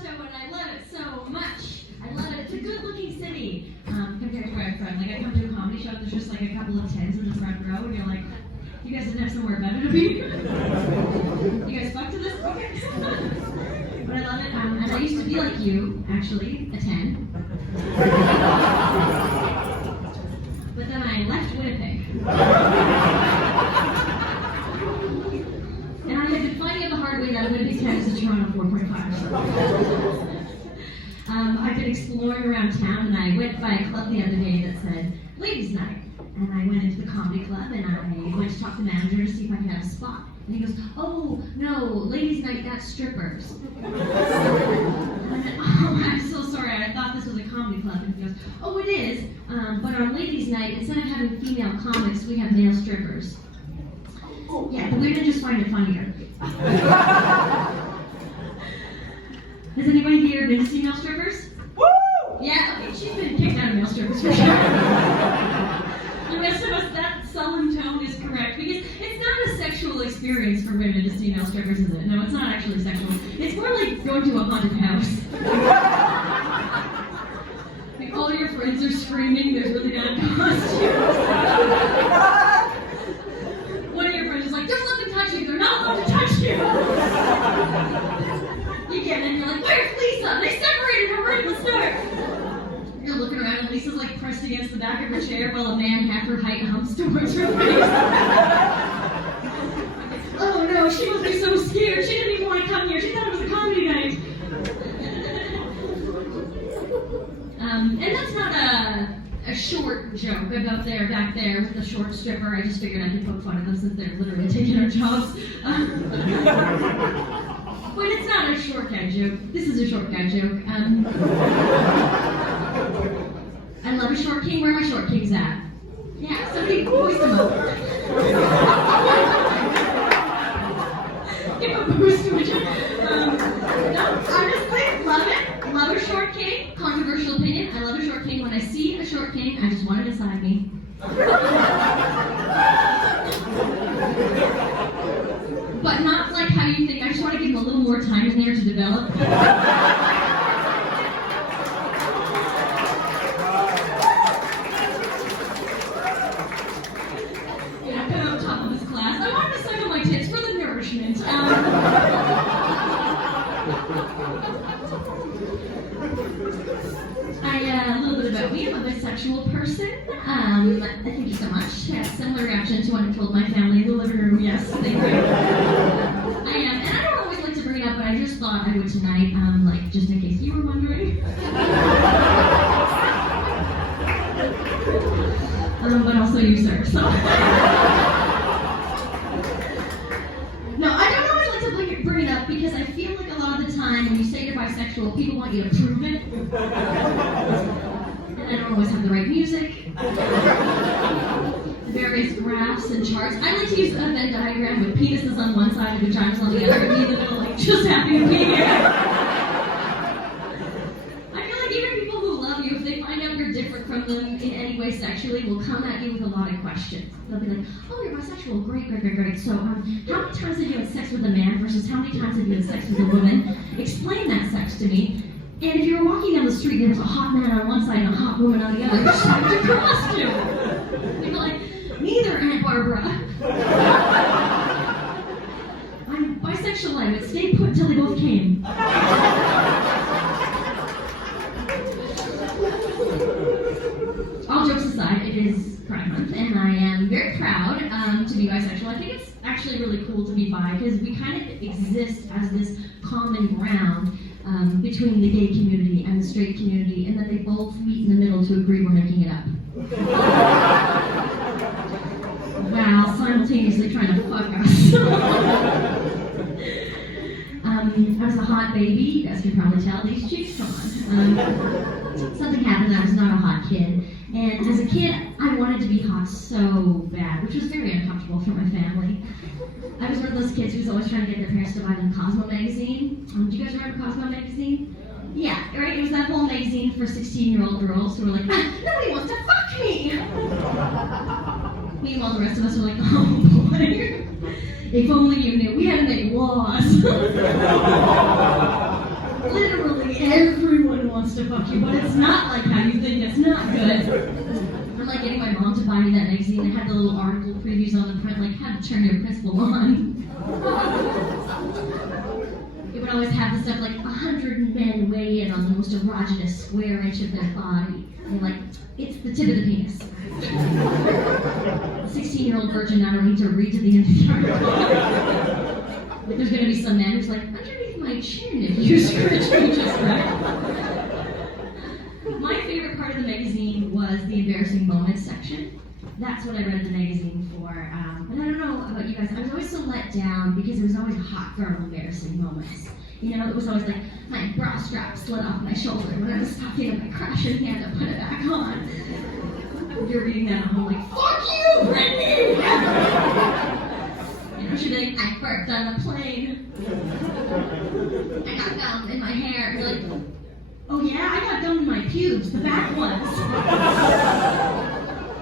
Toronto, and I love it so much. I love it. It's a good-looking city compared to where I'm from. Like, I come to a comedy show, there's just like a couple of tens in the front row, and you're like, you guys didn't have somewhere better to be? You guys fucked to this? Okay. But I love it. And I used to be like you, actually, a 10. But then I left Winnipeg. And I had been finding out the hard way that a Winnipeg 10 is a Toronto 4.5. I've been exploring around town, and I went by a club the other day that said, Ladies Night. And I went into the comedy club, and I went to talk to the manager to see if I could have a spot. And he goes, oh, no, Ladies Night, that's strippers. And I went, oh, I'm so sorry, I thought this was a comedy club. And he goes, oh, it is, but on Ladies Night, instead of having female comics, we have male strippers. Yeah, the women just find it funnier. Has anybody here been to see male strippers? Woo! Yeah, okay, she's been kicked out of male strippers for sure. The rest of us, that sullen tone is correct, because it's not a sexual experience for women to see male strippers, is it? No, it's not actually sexual. It's more like going to a haunted house. Like all your friends are screaming, there's really bad costumes. One of your friends is like, just let them touch you, they're not allowed to touch you. You get in and you're like, where's Lisa? They separated her right at the start. You're looking around and Lisa's like pressed against the back of her chair while a man half her height humps towards her face. Oh no, she must be so scared. She didn't even want to come here. She thought it was a comedy night. And that's not a short joke about back there with the short stripper. I just figured I could poke fun at them since they're literally taking our jobs. But it's not a short guy joke. This is a short guy joke. I love a short king. Where are my short kings at? Yeah, somebody hoist them up. Give a boost to it. No, honestly, love it. Love a short king. Controversial opinion. I love a short king. When I see a short king, I just want it inside me. But not like how you think. I just want to give him a little more time in there to develop. Yeah, put on top of this class. I wanted to suck on my tits for the nourishment. A little bit about me. I'm a bisexual person. Thank you so much. Yeah, similar reaction to what I told my family in the living room. Yes, thank you. I am, and I don't always like to bring it up, but I just thought I would tonight, like just in case you were wondering. But also you, sir. So. No, I don't always like to bring it up because I feel like a lot of the time when you say you're bisexual, people want you to prove it. And I don't always have the right music. Various graphs and charts. I like to use a Venn diagram with penises on one side and vaginas on the other, and be in the middle, like, just happy to be here. I feel like even people who love you, if they find out you're different from them in any way sexually, will come at you with a lot of questions. They'll be like, oh, you're bisexual, great. So, how many times have you had sex with a man versus how many times have you had sex with a woman? Explain that sex to me. And if you were walking down the street and there was a hot man on one side and a hot woman on the other, which side would you cross to? They'd be like, neither, Aunt Barbara. I'm bisexual, I would stay put until they both came. All jokes aside, it is Pride Month, and I am very proud to be bisexual. I think it's actually really cool to be bi, because we kind of exist as this common ground between the gay community and the straight community, and that they both meet in the middle to agree we're making it up. While simultaneously trying to fuck us. I was a hot baby, you guys can probably tell, these cheeks, come on. Something happened, I was not a hot kid. And as a kid, I wanted to be hot so bad, which was very uncomfortable for my family. I was one of those kids who was always trying to get their parents to buy them Cosmo magazine. Do you guys remember Cosmo magazine? Yeah, right? It was that whole magazine for 16-year-old girls who were like, nobody wants to fuck me! Meanwhile, the rest of us were like, oh boy. If only you knew. We had to make laws. Literally. everyone wants to fuck you, but it's not like how you think. It's not good. I'm like getting my mom to buy me that magazine. It had the little article previews on the front, like how to turn your principal on. It would always have the stuff like 100 men weigh in on the most erogenous square inch of their body. And like, it's the tip of the penis. A 16-year-old virgin not only to read to the end of the article. Like there's going to be some man who's like, underneath my chin if you scratch me just right. My favorite part of the magazine was the embarrassing moments section. That's what I read the magazine for. And I don't know about you guys, I was always so let down because it was always hot girl embarrassing moments. You know, it was always like my bra strap slid off my shoulder when I was talking to my crush and he had to put it back on. You're reading that and I'm like, fuck you, Brittany! You know, she'd be like, I burped on a plane. I got gum in my hair. You're like, oh yeah, I got gum in my pubes, the back ones.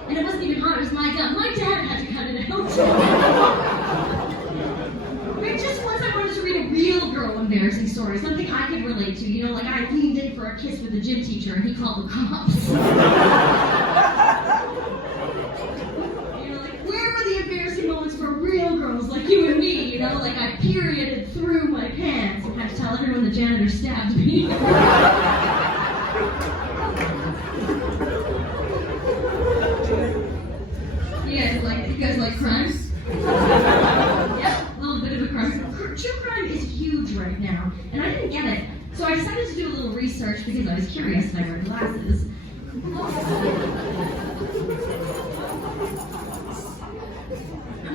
And it wasn't even hot, it was my gum. My dad had to cut it out. But just once I wanted to read a real girl embarrassing story, something I could relate to. You know, like I leaned in for a kiss with a gym teacher and he called the cops. You know, like, where were the embarrassing moments for real girls like you and me? You know, like I perioded through my pants and had to tell everyone the janitor stabbed me. You guys like crime? Yeah, a little bit of a crime. True crime is huge right now, and I didn't get it. So I decided to do a little research because I was curious and I wear glasses. And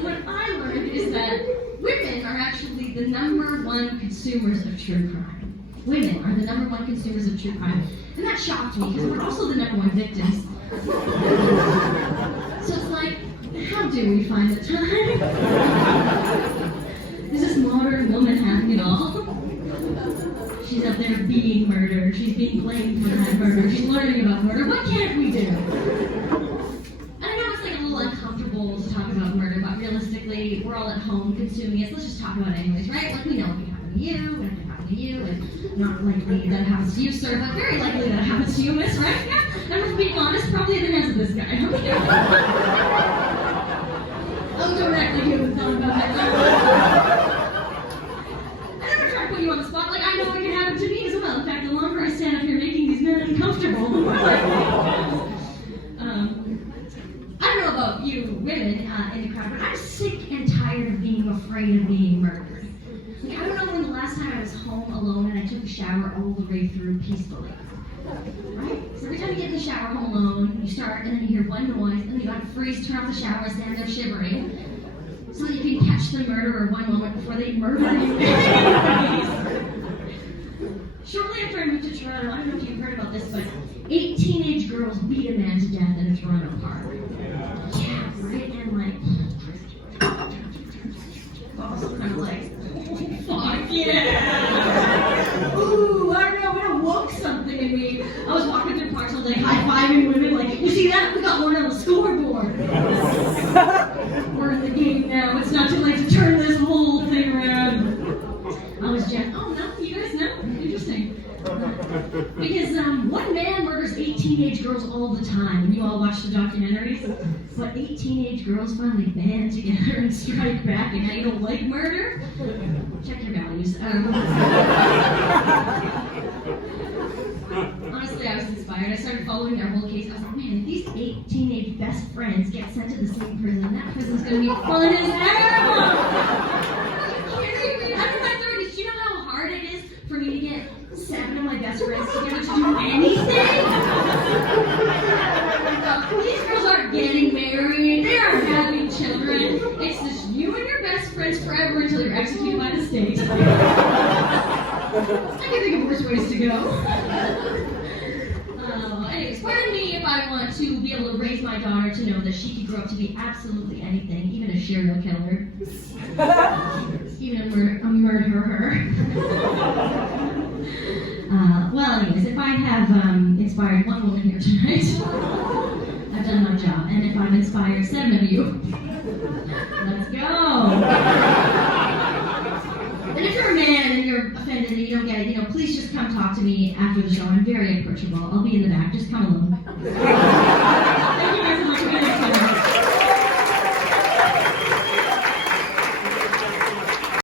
what I learned is that women are actually the #1 consumers of true crime. Women are the #1 consumers of true crime. And that shocked me because we're also the #1 victims. So it's like, how do we find the time? Is this modern woman having it all? She's up there being murdered. She's being blamed for that murder. She's learning about murder. What can't we do? I know it's like a little uncomfortable to talk about murder, but realistically, we're all at home consuming it. So let's just talk about it anyways, right? Like we know it can happen to you, and it can happen to you, and not likely that it happens to you, sir, but very likely that it happens to you, miss, right? Yeah. And if being honest, probably in the hands of this guy. Oh, directly human thought about that. I never try to put you on the spot. Like, I know it can happen to me as well. In fact, the longer I stand up here making these men uncomfortable, the more I don't know about you women in the crowd, but I'm sick and tired of being afraid of being murdered. Like, I don't know when the last time I was home alone and I took a shower all the way through peacefully. Right? So every time you get in the shower home alone, you start and then you hear one noise, and then you gotta freeze, turn off the shower, stand there shivering, so that you can catch the murderer one moment before they murder you. Shortly after I moved to Toronto, I don't know if you've heard about this, but 8 teenage girls beat a man to death in a Toronto park. Yeah, right? And like, also kind of like, fuck yeah! Ooh, I don't know, it awoke something in me. I was walking through parks, I was like high-fiving women, like, you see that? We got one on the scoreboard. We're in the game now. It's not too late to turn this whole thing around. I was just, oh no, you guys know? Interesting. Because one man murders 8 teenage girls all the time, and you all watch the documentaries, but 8 teenage girls finally band together and strike back, and now you don't like murder? Check your values. Honestly, I was inspired. I started following their whole case. I was like, man, if these 8 teenage best friends get sent to the same prison, that prison's gonna be fun as hell! Are you kidding me? I'm in my 30s. Do you know how hard it is for me to get 7 of my best friends together to do anything? These girls aren't getting married. They aren't having children. It's just you and your best friends forever until you're executed by the state. I can think of worse ways to go. Anyways, pardon me if I want to be able to raise my daughter to know that she could grow up to be absolutely anything, even a serial killer. Even a murderer. Well, anyways, if I have inspired one woman here tonight, I've done my job. And if I've inspired 7 of you, let's go. And if you're a man and you're offended and you you don't get it, please just come talk to me after the show. I'm very approachable. I'll be in the back. Just come alone.